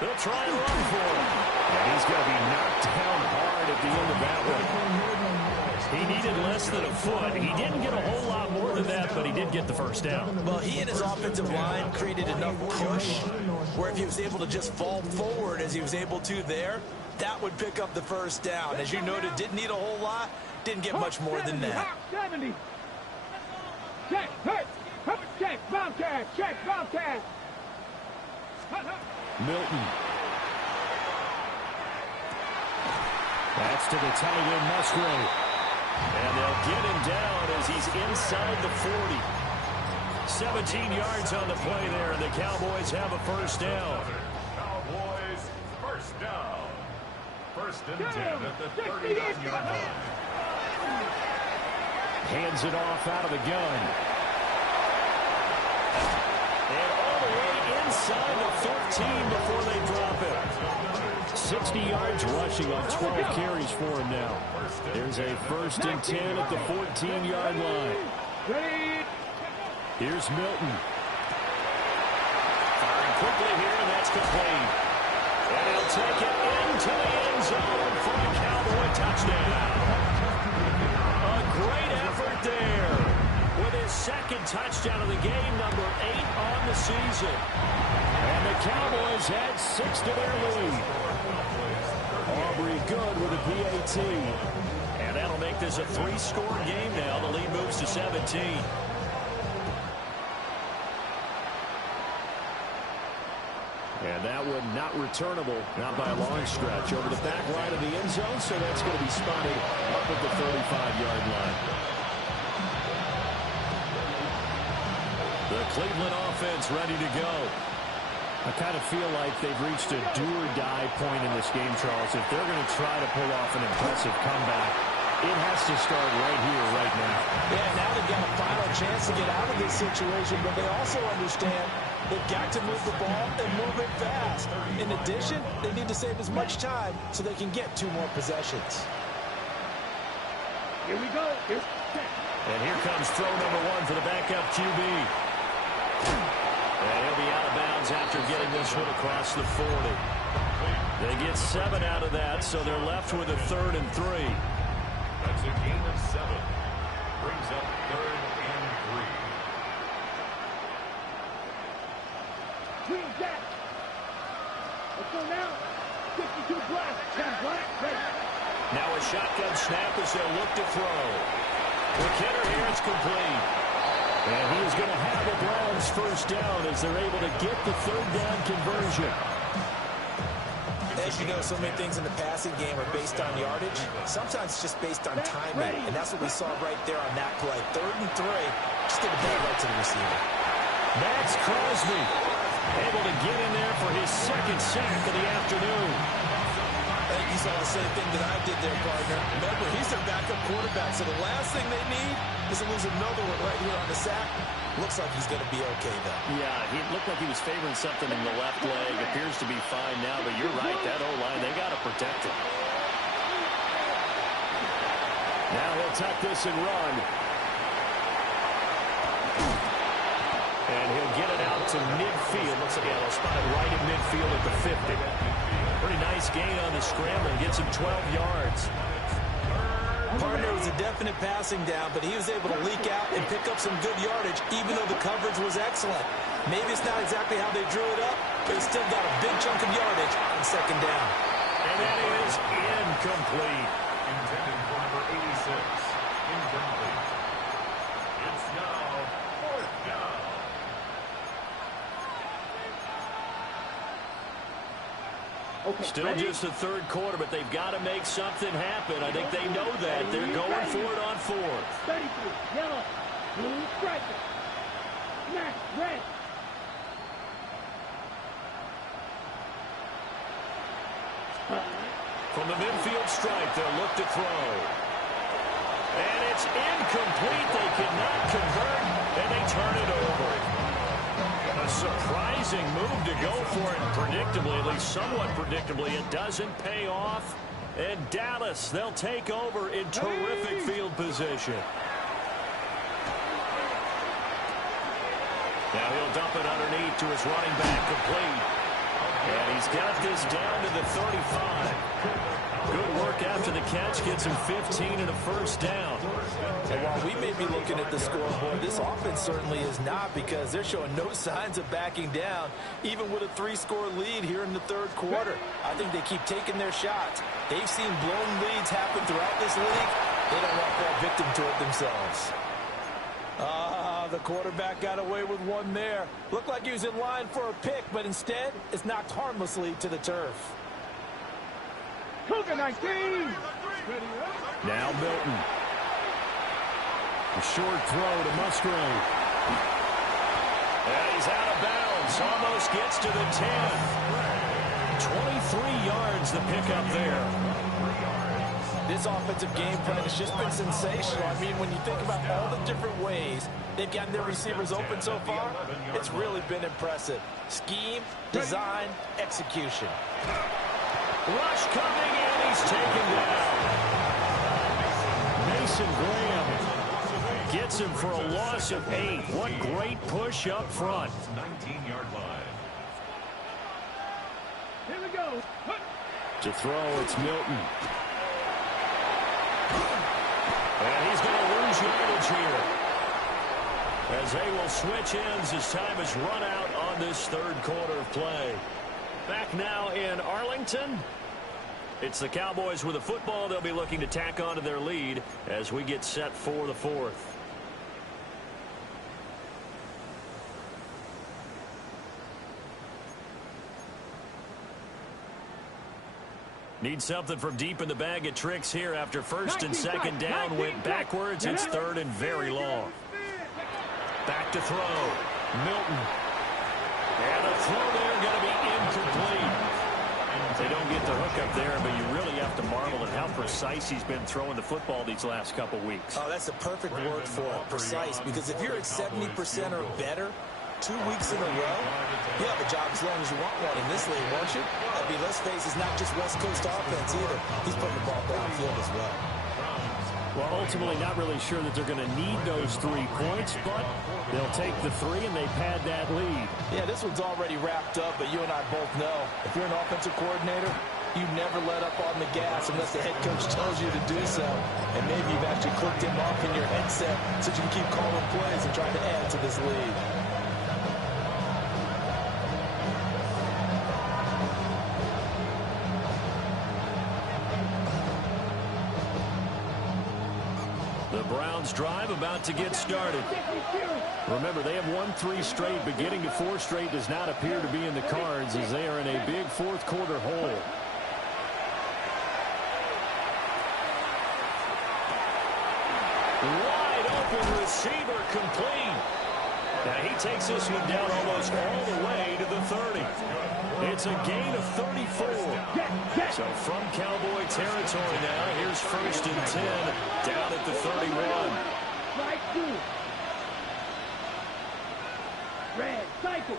They'll try and run for him. And he's going to be knocked down hard at the end of that one. He needed less than a foot. He didn't get a whole lot more than that, but he did get the first down. Well, he and his offensive line created enough push where if he was able to just fall forward as he was able to there, that would pick up the first down. As you noted, didn't need a whole lot, didn't get much more than that. 70. Check, hey, check, Bobcat, check, Bobcat. Milton. That's to the tight end, Musgrave. And they'll get him down as he's inside the 40. 17 yards on the play there, and the Cowboys have a first down. Cowboys first down. 1st and 10 at the 39-yard line. Hands it off out of the gun. And all the way inside the 13 before they drop it. 60 yards rushing on 12 carries for him now. There's a 1st and 10 at the 14-yard line. Here's Milton. Firing quickly here, and that's complete. And he'll take it into the end zone for a Cowboy touchdown. A great effort there with his 2nd touchdown of the game, number 8 on the season. And the Cowboys add 6 to their lead. Aubrey good with a PAT. And that'll make this a 3-score game now. The lead moves to 17. And that one not returnable, not by a long stretch, over the back line of the end zone, so that's going to be spotted up at the 35-yard line. The Cleveland offense ready to go. I kind of feel like they've reached a do-or-die point in this game, Charles. If they're going to try to pull off an impressive comeback, it has to start right here, right now. Yeah, now they've got a final chance to get out of this situation, but they also understand they've got to move the ball and move it fast. In addition, they need to save as much time so they can get 2 more possessions. Here we go. And here comes throw number 1 for the backup QB. And he'll be out of bounds after getting this one across the 40. They get 7 out of that, so they're left with a 3rd and 3. That's a gain of 7. Brings up 3rd and 3. Green Jack. Let's go now. 52 black. 10 black. Ready. Now a shotgun snap as they'll look to throw. The Kidder here, it's complete. And he is going to have the Browns first down as they're able to get the 3rd down conversion. As you know, so many things in the passing game are based on yardage. Sometimes it's just based on timing, and that's what we saw right there on that play. 3rd and 3, just get the ball right to the receiver. Max Crosby able to get in there for his 2nd sack of the afternoon. I think you saw the same thing that I did there, partner. Remember, he's their backup quarterback, so the last thing they need is to lose another one right here on the sack. Looks like he's going to be okay, though. Yeah, he looked like he was favoring something in the left leg. Appears to be fine now, but you're right. That O-line, they got to protect him. Now he'll tuck this and run. And he'll get it out to midfield. Looks like he'll spot it right in midfield at the 50. Pretty nice gain on the scramble. Gets him 12 yards. Partner was a definite passing down, but he was able to leak out and pick up some good yardage, even though the coverage was excellent. Maybe it's not exactly how they drew it up, but he still got a big chunk of yardage on second down. And that is incomplete. Intended for number 86. Incomplete. It's now 4th down. Okay, Still ready? just the third quarter, but they've got to make something happen. I think they know that. They're going for it on 4th. 33, yellow, blue striker. Smash, red. From the midfield stripe, they'll look to throw. And it's incomplete. They cannot convert, and they turn it over. A surprising move to go for it. Predictably, at least somewhat predictably, it doesn't pay off. And Dallas, they'll take over in terrific field position. Now he'll dump it underneath to his running back, complete. And he's got this down to the 35. Good work after the catch. Gets him 15 and a first down. And while we may be looking at the scoreboard, this offense certainly is not, because they're showing no signs of backing down, even with a 3-score lead here in the third quarter. I think they keep taking their shots. They've seen blown leads happen throughout this league. They don't want to fall victim to it themselves. The quarterback got away with one there. Looked like he was in line for a pick, but instead, it's knocked harmlessly to the turf. Cougar 19. Now Milton. A short throw to Musgrave. And he's out of bounds. Almost gets to the 10. 23 yards the pickup there. This offensive game plan has just been sensational. I mean, when you think about all the different ways they've gotten their receivers open so far, it's really been impressive. Scheme, design, execution. Rush coming in. He's taken down. Mason Graham Gets him for a loss of 8. What great push up front. 19-yard line. Here we go. to throw. It's Milton. And he's going to lose yardage here, as they will switch ends as time is run out on this third quarter of play. Back now in Arlington. It's the Cowboys with the football. They'll be looking to tack on to their lead as we get set for the fourth. Need something from deep in the bag of tricks here after first and second down went backwards. It's third and very long. Back to throw. Milton. And a throw there going to be incomplete. They don't get the hook up there, but you really have to marvel at how precise he's been throwing the football these last couple weeks. Oh, that's the perfect word for it, precise, because if you're at 70% or better 2 weeks in a row, you have a job as long as you want one in this league, won't you? I mean, let's face it, it's not just West Coast offense either. He's putting the ball downfield as well. Well, ultimately not really sure that they're going to need those 3 points, but they'll take the 3 and they pad that lead. Yeah, this one's already wrapped up, but you and I both know if you're an offensive coordinator, you never let up on the gas unless the head coach tells you to do so. And maybe you've actually clicked him off in your headset so you can keep calling plays and trying to add to this lead. The Browns drive about to get started. Remember, they have won 3 straight, but getting to 4 straight does not appear to be in the cards as they are in a big fourth quarter hole. Wide open receiver, complete. Now he takes this one down almost all the way to the 30. It's a gain of 34. So from Cowboy territory now, here's first and 10 down at the 31. Right two. Red cycle.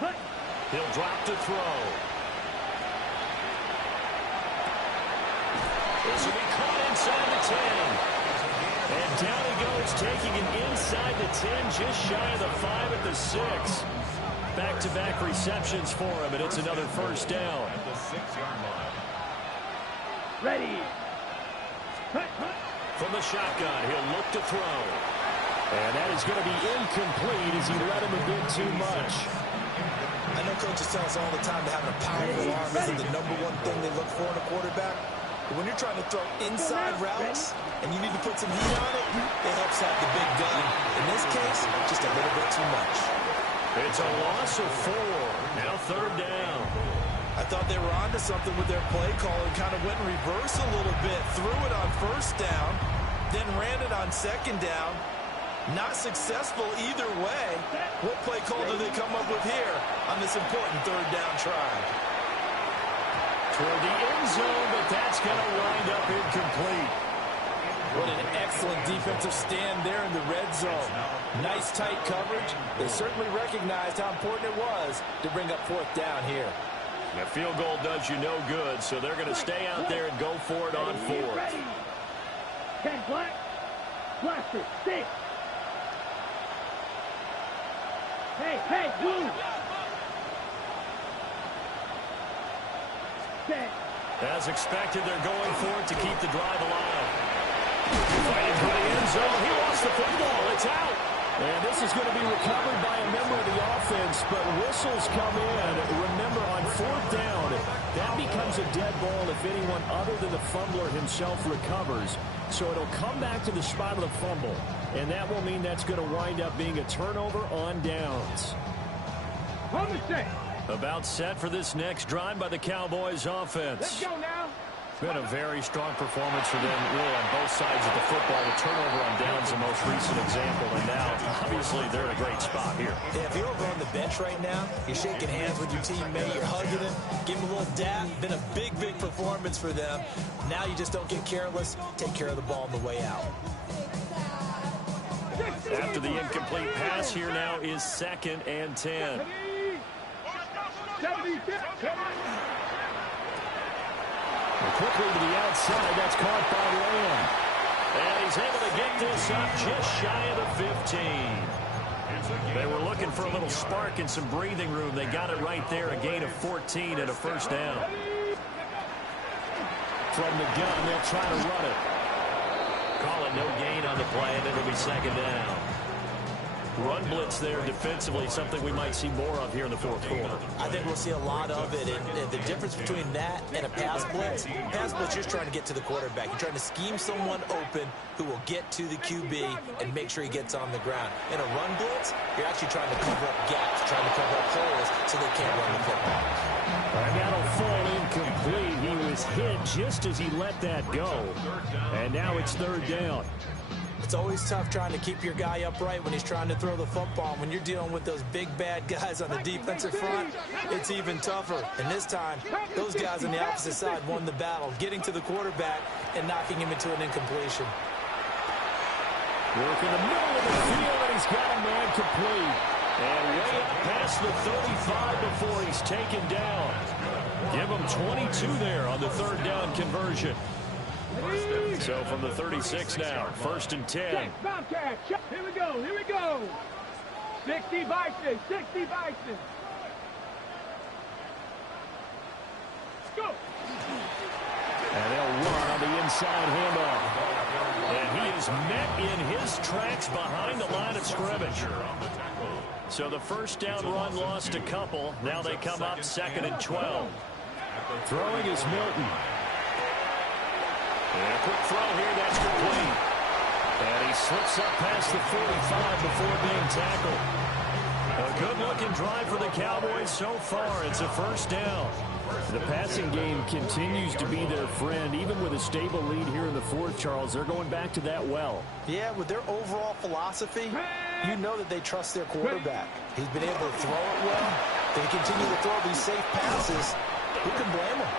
Cut. He'll drop to throw. This will be caught inside the 10. And down he goes, taking it inside the 10, just shy of the 5 at the 6. Back-to-back receptions for him, and it's another first down. At the 6-yard line. Ready. From the shotgun, he'll look to throw. And that is going to be incomplete as he let him a bit too much. I know coaches tell us all the time that having a powerful arm isn't the #1 thing they look for in a quarterback. But when you're trying to throw inside routes and you need to put some heat on it, it helps have the big gun. In this case, just a little bit too much. It's a loss of 4. Now third down. I thought they were onto something with their play call and kind of went in reverse a little bit. Threw it on first down, then ran it on second down. Not successful either way. What play call do they come up with here on this important third down try? Toward the end zone, but that's going to wind up incomplete. What an excellent defensive stand there in the red zone. Nice tight coverage. They certainly recognized how important it was to bring up fourth down here. A field goal does you no good, so they're going to stay out there and go for it on fourth. 10 black. Blaster. Stay. Hey, blue. 10. As expected, they're going for it to keep the drive alive. Fighting for the end zone. He lost the football. It's out. And this is going to be recovered by a member of the offense, but whistles come in. Remember, on fourth down, that becomes a dead ball if anyone other than the fumbler himself recovers. So it'll come back to the spot of the fumble, and that will mean that's going to wind up being a turnover on downs. About set for this next drive by the Cowboys offense. Let's go now. Been a very strong performance for them, really, on both sides of the football. The turnover on downs, the most recent example, and now, obviously, they're in a great spot here. Yeah, if you're over on the bench right now, you're shaking hands with your teammate, you're hugging him, give him a little dap. Been a big, big performance for them. Now you just don't get careless. Take care of the ball on the way out. After the incomplete pass, here now is 2nd and 10. Quickly to the outside, that's caught by Lamb. And he's able to get this up just shy of the 15. They were looking for a little spark and some breathing room. They got it right there, a gain of 14 and a first down. From the gun, they'll try to run it. Call it no gain on the play, and it'll be 2nd down. Run blitz there defensively, something we might see more of here in the fourth quarter. I think we'll see a lot of it, and the difference between that and a pass blitz, you're just trying to get to the quarterback. You're trying to scheme someone open who will get to the QB and make sure he gets on the ground. In a run blitz, you're actually trying to cover up gaps, trying to cover up holes so they can't run the football. And that'll fall incomplete. He was hit just as he let that go. And now it's third down. It's always tough trying to keep your guy upright when he's trying to throw the football. When you're dealing with those big, bad guys on the defensive front, it's even tougher. And this time, those guys on the opposite side won the battle, getting to the quarterback and knocking him into an incompletion. Work in the middle of the field, and he's got a man complete. And way up past the 35 before he's taken down. Give him 22 there on the third down conversion. So from the 36 now, 1st and 10. Bobcat, here we go, 60 Bison, 60 Bison. Let's go. And they'll run on the inside handoff. And he is met in his tracks behind the line of scrimmage. So the first down run lost a couple. Now they come up 2nd and 12. Throwing is Milton. And a quick throw here, that's complete. And he slips up past the 45 before being tackled. A good-looking drive for the Cowboys so far. It's a first down. The passing game continues to be their friend. Even with a stable lead here in the fourth, Charles, they're going back to that well. Yeah, with their overall philosophy, you know that they trust their quarterback. He's been able to throw it well. They continue to throw these safe passes. Who can blame them?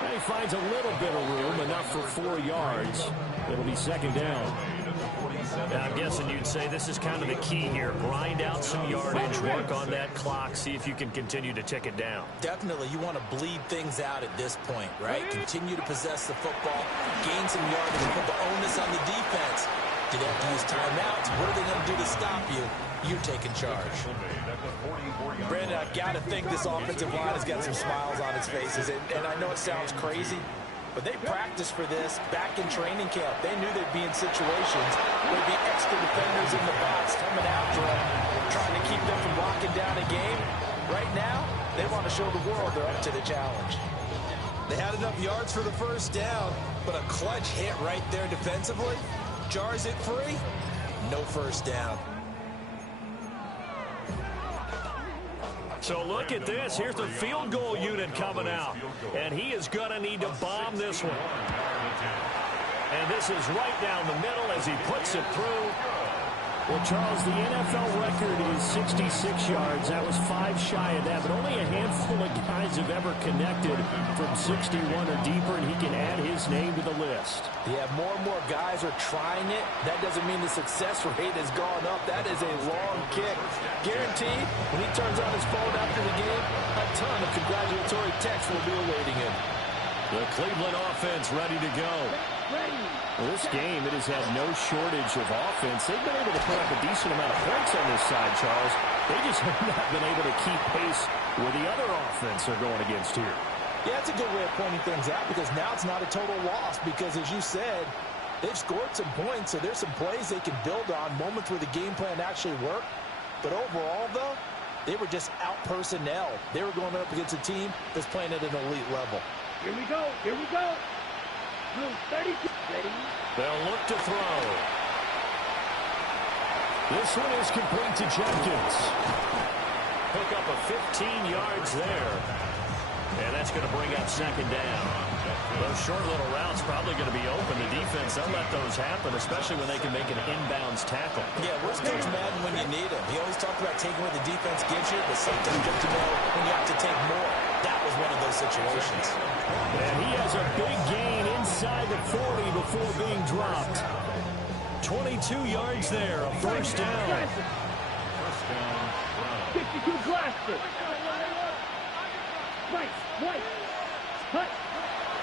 And he finds a little bit of room, enough for 4 yards. It'll be second down. Now, I'm guessing you'd say this is kind of the key here. Grind out some yardage, work on that clock, see if you can continue to tick it down. Definitely, you want to bleed things out at this point, right? Continue to possess the football, gain some yardage, and put the onus on the defense. Do they have to use timeouts? What are they going to do to stop you? You're taking charge. Brandon, I've got to think this offensive line has got some smiles on its faces. And I know it sounds crazy, but they practiced for this back in training camp. They knew they'd be in situations where there'd be extra defenders in the box coming after them, trying to keep them from locking down a game. Right now, they want to show the world they're up to the challenge. They had enough yards for the first down, but a clutch hit right there defensively jars it free. No first down. So look at this. Here's the field goal unit coming out. And he is going to need to bomb this one. And this is right down the middle as he puts it through. Well, Charles, the NFL record is 66 yards. That was 5 shy of that, but only a handful of guys have ever connected from 61 or deeper, and he can add his name to the list. Yeah, more and more guys are trying it. That doesn't mean the success rate has gone up. That is a long kick. Guaranteed, when he turns on his phone after the game, a ton of congratulatory texts will be awaiting him. The Cleveland offense ready to go. Well, this game, it has had no shortage of offense. They've been able to put up a decent amount of points on this side, Charles. They just have not been able to keep pace with the other offense they're going against here. Yeah, that's a good way of pointing things out because now it's not a total loss because, as you said, they've scored some points, so there's some plays they can build on, moments where the game plan actually worked. But overall, though, they were just out-personnel. They were going up against a team that's playing at an elite level. Here we go. Here we go. Room 32. Ready? They'll look to throw. This one is complete to Jenkins. Pick up a 15 yards there. And that's going to bring up second down. Those short little routes probably going to be open. The defense, they'll let those happen, especially when they can make an inbounds tackle. Yeah, where's Coach Madden when you need him? He always talked about taking what the defense gives you, but sometimes you have to know when you have to take more. That was one of those situations. And he has a big gain inside the 40 before being dropped. 22 yards there, a first down. 52 Glasgow. Right, right. Cut.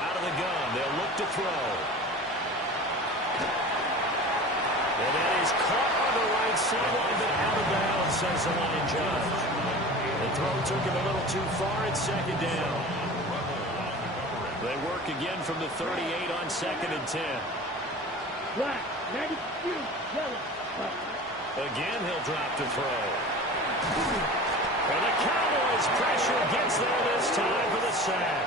Out of the gun, they'll look to throw. And that is caught on the right sideline, but out of bounds, says the line judge. The throw took him a little too far at second down. They work again from the 38 on second and 10. Black, 92, yellow. Again, he'll drop to throw. And the Cowboys pressure gets there this time for the sack.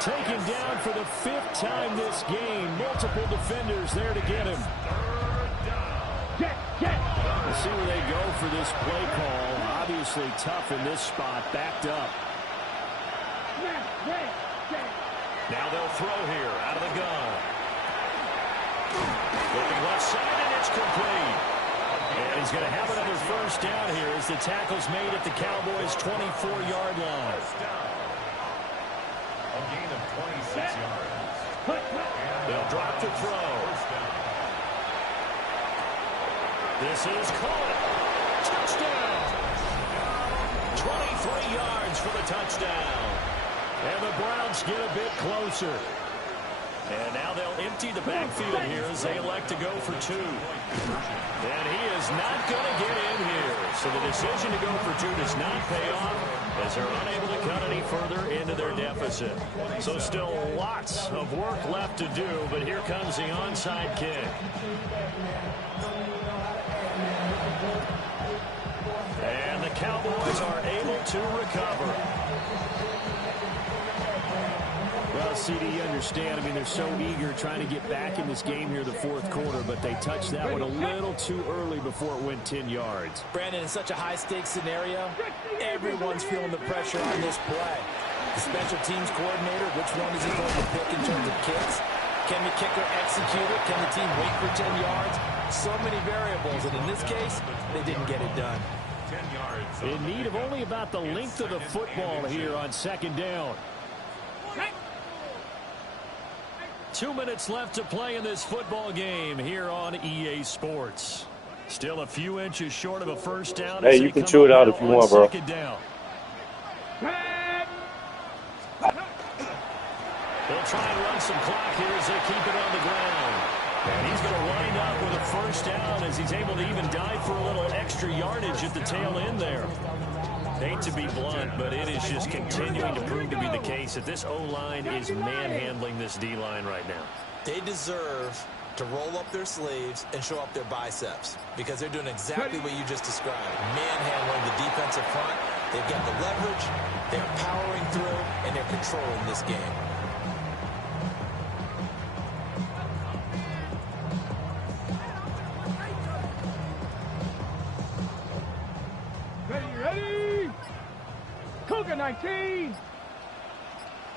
Taken down for the 5th time this game. Multiple defenders there to get him. We'll see where they go for this play call. Obviously tough in this spot, backed up. Now they'll throw here out of the gun. Looking left side, and it's complete. And he's going to have another first down here as the tackle's made at the Cowboys' 24-yard line. A gain of 26 yards. They'll drop to throw. This is caught. Touchdown. 23 yards for the touchdown. And the Browns get a bit closer. And now they'll empty the backfield here as they elect to go for 2. And he is not going to get in here. So the decision to go for 2 does not pay off as they're unable to cut any further into their deficit. So still lots of work left to do, but here comes the onside kick. And the Cowboys are able to recover. Well, CD, you understand. I mean, they're so eager trying to get back in this game here the 4th quarter, but they touched that one a little too early before it went 10 yards. Brandon, in such a high-stakes scenario, everyone's feeling the pressure on this play. The special teams coordinator, which one is he going to pick in terms of kicks? Can the kicker execute it? Can the team wait for 10 yards? So many variables, and in this case, they didn't get it done. 10 yards. In need of only about the length of the football here on second down. 2 minutes left to play in this football game here on EA Sports. Still a few inches short of a first down. Hey, you can chew it out if you want, bro. Second down. They'll try and run some clock here as they keep it on the ground. And he's going to wind up with a first down as he's able to even dive for a little extra yardage at the tail end there. Hate to be blunt, but it is just continuing to prove to be the case that this O-line is manhandling this D-line right now. They deserve to roll up their sleeves and show up their biceps because they're doing exactly what you just described. Manhandling the defensive front. They've got the leverage, they're powering through, and they're controlling this game. Ready? Cougar 19.